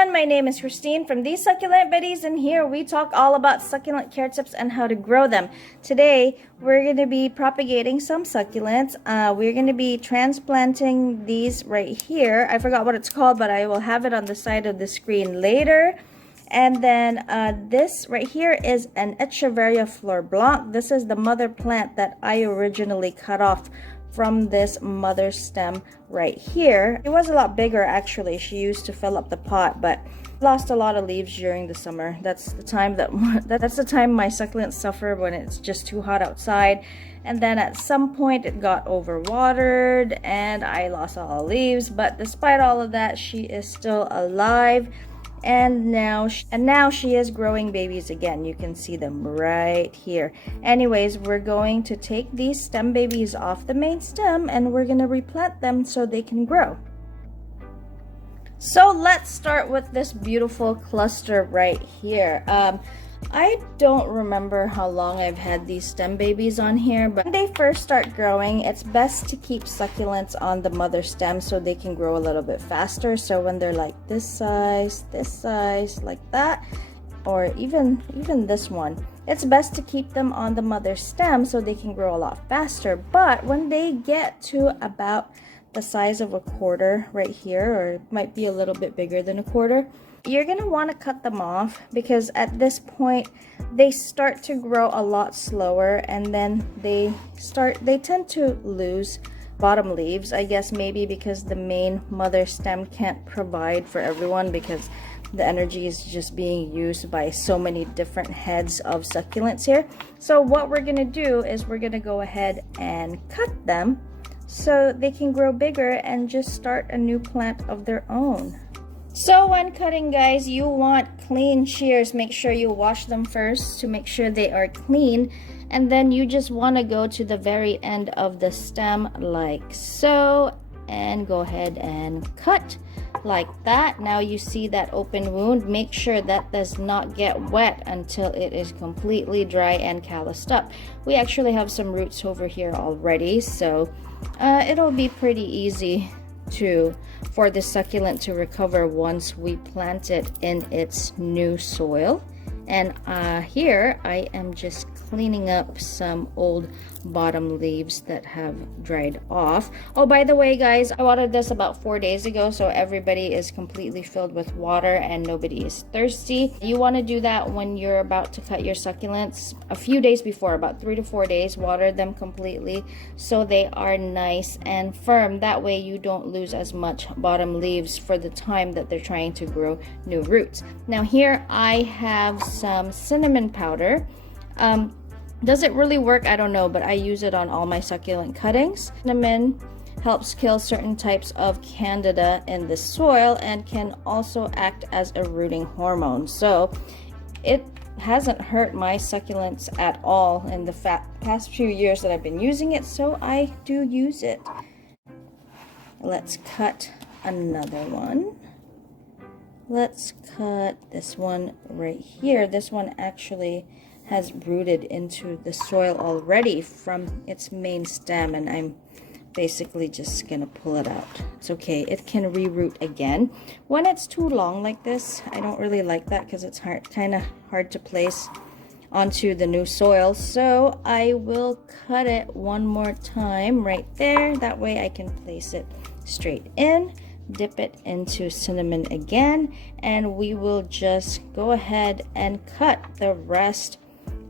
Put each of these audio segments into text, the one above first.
everyone, my name is Christine from These Succulent Biddies, and here we talk all about succulent care tips and how to grow them. Today, we're going to be propagating some succulents. We're going to be transplanting these right here. I forgot what it's called, but I will have it on the side of the screen later. And then this right here is an Echeveria Fleur Blanc. This is the mother plant that I originally cut off from this mother stem right here. It was a lot bigger actually. She used to fill up the pot, but lost a lot of leaves during the summer. That's the time that's the time my succulents suffer, when it's just too hot outside. And then at some point it got overwatered and I lost all the leaves, but despite all of that, she is still alive. And now she is growing babies again. You can see them right here. Anyways, we're going to take these stem babies off the main stem and we're going to replant them so they can grow. So let's start with this beautiful cluster right here. I don't remember how long I've had these stem babies on here, but when they first start growing, it's best to keep succulents on the mother stem so they can grow a little bit faster. So when they're like this size, like that, or even this one, it's best to keep them on the mother stem so they can grow a lot faster. But when they get to about the size of a quarter right here, or it might be a little bit bigger than a quarter, you're going to want to cut them off, because at this point they start to grow a lot slower, and then they tend to lose bottom leaves. I guess maybe because the main mother stem can't provide for everyone, because the energy is just being used by so many different heads of succulents here. So what we're going to do is we're going to go ahead and cut them so they can grow bigger and just start a new plant of their own. So when cutting, guys, you want clean shears. Make sure you wash them first to make sure they are clean, and then you just want to go to the very end of the stem like so, and go ahead and cut like that. Now you see that open wound. Make sure that does not get wet until it is completely dry and calloused up. We actually have some roots over here already, so it'll be pretty easy for the succulent to recover once we plant it in its new soil. And here I am just cleaning up some old bottom leaves that have dried off. Oh, by the way, guys, I watered this about 4 days ago, so everybody is completely filled with water and nobody is thirsty. You want to do that when you're about to cut your succulents a few days before, about 3 to 4 days. Water them completely so they are nice and firm. That way you don't lose as much bottom leaves for the time that they're trying to grow new roots. Now here I have some cinnamon powder. Does it really work? I don't know, but I use it on all my succulent cuttings. Cinnamon helps kill certain types of candida in the soil and can also act as a rooting hormone. So it hasn't hurt my succulents at all in the past few years that I've been using it, so I do use it. Let's cut another one. Let's cut this one right here. This one actually has rooted into the soil already from its main stem, and I'm basically just gonna pull it out. It's okay, it can reroot again. When it's too long like this, I don't really like that because it's kind of hard to place onto the new soil. So I will cut it one more time right there. That way I can place it straight in, dip it into cinnamon again, and we will just go ahead and cut the rest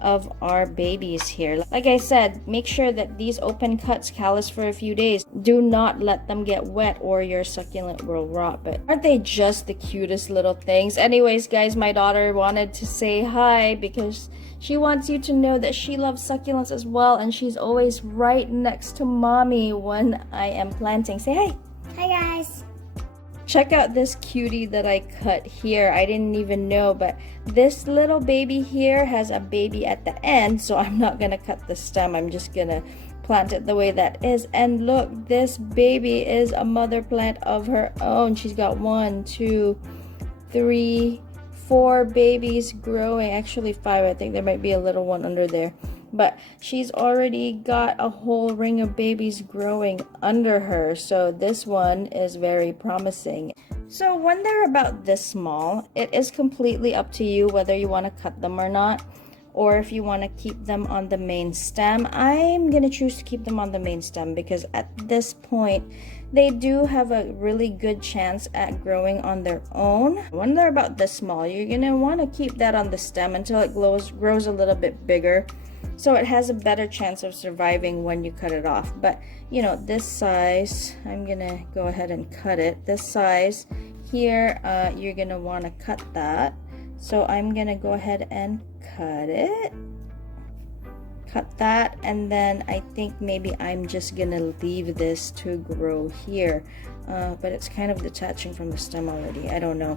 of our babies here. Like I said, make sure that these open cuts callus for a few days. Do not let them get wet or your succulent will rot. But aren't they just the cutest little things? Anyways, guys, my daughter wanted to say hi because she wants you to know that she loves succulents as well, and she's always right next to mommy when I am planting. Say hi. Hi guys. Check out this cutie that I cut here. I didn't even know, but this little baby here has a baby at the end, so I'm not gonna cut the stem. I'm just gonna plant it the way that is. And look, this baby is a mother plant of her own. She's got 1, 2, 3, 4 babies growing. Actually 5. I think there might be a little one under there. but she's already got a whole ring of babies growing under her, so this one is very promising. So when they're about this small, it is completely up to you whether you want to cut them or not, or if you want to keep them on the main stem. I'm going to choose to keep them on the main stem because at this point, they do have a really good chance at growing on their own. When they're about this small, you're going to want to keep that on the stem until it grows a little bit bigger, so it has a better chance of surviving when you cut it off. But you know, this size, I'm gonna go ahead and cut it. This size here, you're gonna want to cut that. So I'm gonna go ahead and cut it. Cut that, and then I think maybe I'm just gonna leave this to grow here. But it's kind of detaching from the stem already. I don't know.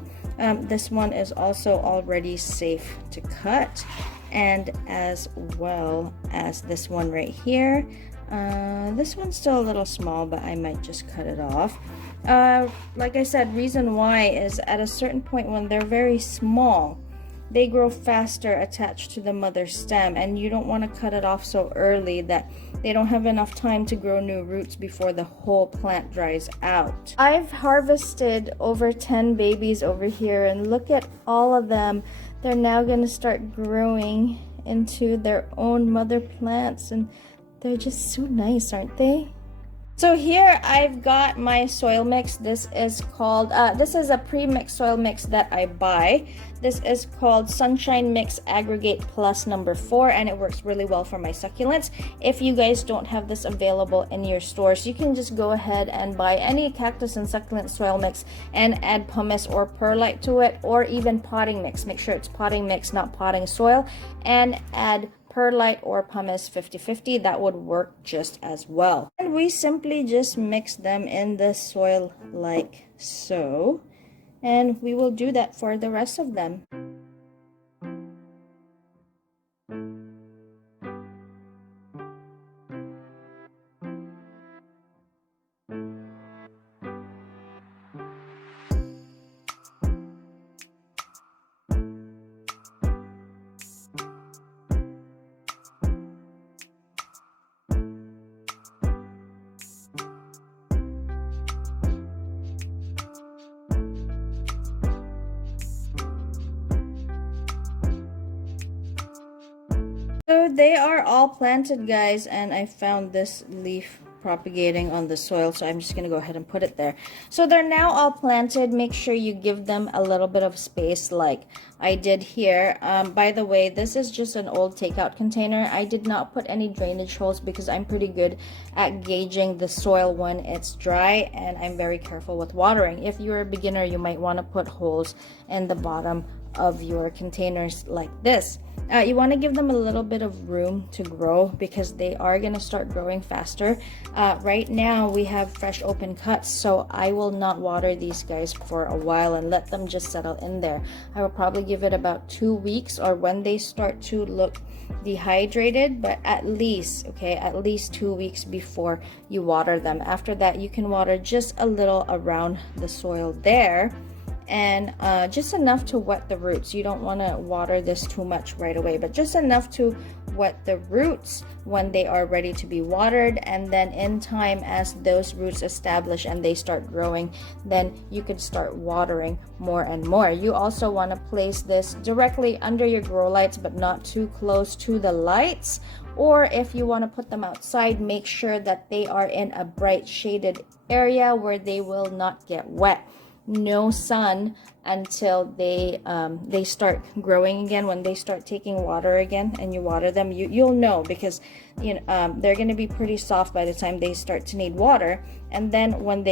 This one is also already safe to cut, and as well as this one right here. This one's still a little small, but I might just cut it off. Like I said, reason why is at a certain point when they're very small, they grow faster attached to the mother stem, and you don't want to cut it off so early that they don't have enough time to grow new roots before the whole plant dries out. I've harvested over 10 babies over here, and look at all of them. They're now going to start growing into their own mother plants, and they're just so nice, aren't they? So here I've got my soil mix. This is called, this is a pre-mixed soil mix that I buy. This is called Sunshine Mix Aggregate Plus number 4, and it works really well for my succulents. If you guys don't have this available in your stores, you can just go ahead and buy any cactus and succulent soil mix and add pumice or perlite to it, or even potting mix. Make sure it's potting mix, not potting soil, and add perlite or pumice 50-50. That would work just as well. And we simply just mix them in the soil like so, and we will do that for the rest of them. So they are all planted, guys, and I found this leaf propagating on the soil, so I'm just gonna go ahead and put it there. So they're now all planted. Make sure you give them a little bit of space like I did here. By the way, this is just an old takeout container. I did not put any drainage holes because I'm pretty good at gauging the soil when it's dry, and I'm very careful with watering. If you're a beginner, you might want to put holes in the bottom of your containers like this. You want to give them a little bit of room to grow because they are going to start growing faster. Right now we have fresh open cuts, so I will not water these guys for a while and let them just settle in there. I will probably give it about 2 weeks, or when they start to look dehydrated, but at least 2 weeks before you water them. After that, you can water just a little around the soil there, and just enough to wet the roots. You don't want to water this too much right away, but just enough to wet the roots when they are ready to be watered. And then in time, as those roots establish and they start growing, then you can start watering more and more. You also want to place this directly under your grow lights, but not too close to the lights. Or if you want to put them outside, make sure that they are in a bright shaded area where they will not get wet. No sun until they start growing again. When they start taking water again and you water them, you'll know, because they're going to be pretty soft by the time they start to need water. And then when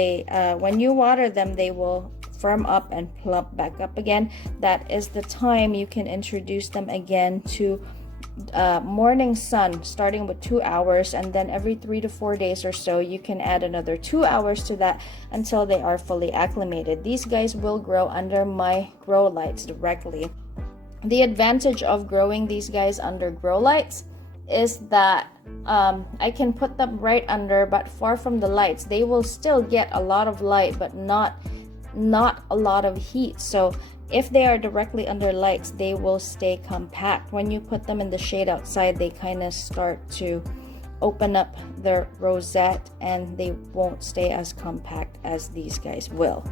you water them, they will firm up and plump back up again. That is the time you can introduce them again to morning sun, starting with 2 hours, and then every 3 to 4 days or so you can add another 2 hours to that until they are fully acclimated. These guys will grow under my grow lights directly. The advantage of growing these guys under grow lights is that I can put them right under, but far from the lights. They will still get a lot of light, but not a lot of heat. So if they are directly under lights, they will stay compact. When you put them in the shade outside, they kind of start to open up their rosette and they won't stay as compact as these guys will.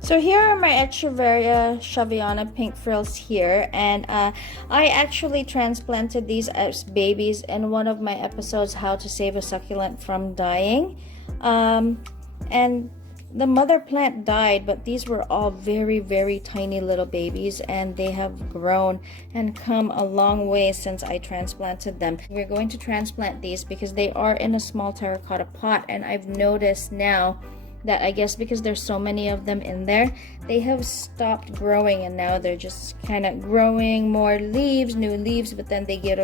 So here are my Echeveria shaviana pink frills here, and I actually transplanted these as babies in one of my episodes, How to Save a Succulent from Dying. And the mother plant died, but these were all very, very tiny little babies, and they have grown and come a long way since I transplanted them. We're going to transplant these because they are in a small terracotta pot, and I've noticed now that I guess because there's so many of them in there, they have stopped growing, and now they're just kind of growing more leaves, new leaves, but then they give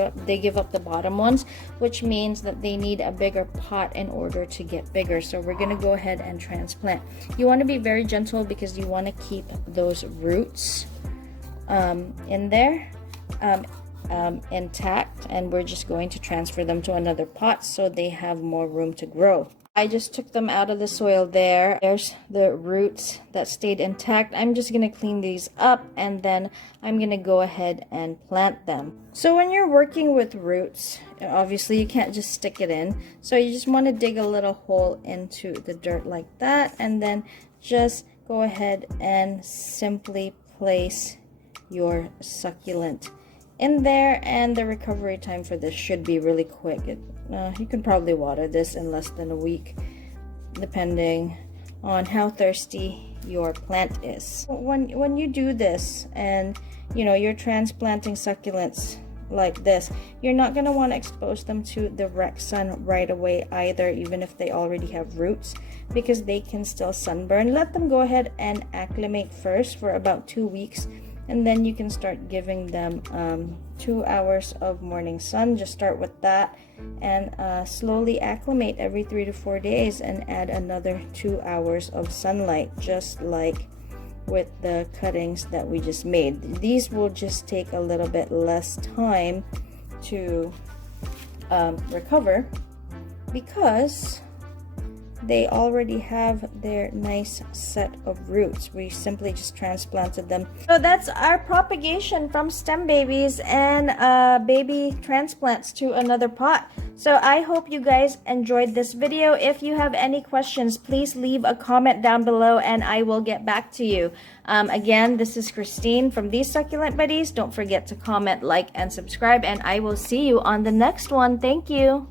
up the bottom ones, which means that they need a bigger pot in order to get bigger. So we're gonna go ahead and transplant. You want to be very gentle because you want to keep those roots in there intact, and we're just going to transfer them to another pot so they have more room to grow. I just took them out of the soil there. There's the roots that stayed intact. I'm just going to clean these up, and then I'm going to go ahead and plant them. So when you're working with roots, obviously you can't just stick it in. So you just want to dig a little hole into the dirt like that, and then just go ahead and simply place your succulent in there, and the recovery time for this should be really quick. You can probably water this in less than a week, depending on how thirsty your plant is. When you do this, and you're transplanting succulents like this, you're not going to want to expose them to the direct sun right away either, even if they already have roots, because they can still sunburn. Let them go ahead and acclimate first for about 2 weeks, and then you can start giving them 2 hours of morning sun. Just start with that, and slowly acclimate every 3 to 4 days, and add another 2 hours of sunlight, just like with the cuttings that we just made. These will just take a little bit less time to recover because they already have their nice set of roots. We simply just transplanted them. So that's our propagation from stem babies and baby transplants to another pot. So I hope you guys enjoyed this video. If you have any questions, please leave a comment down below and I will get back to you. Again, this is Christine from These Succulent Buddies. Don't forget to comment, like, and subscribe, and I will see you on the next one. Thank you.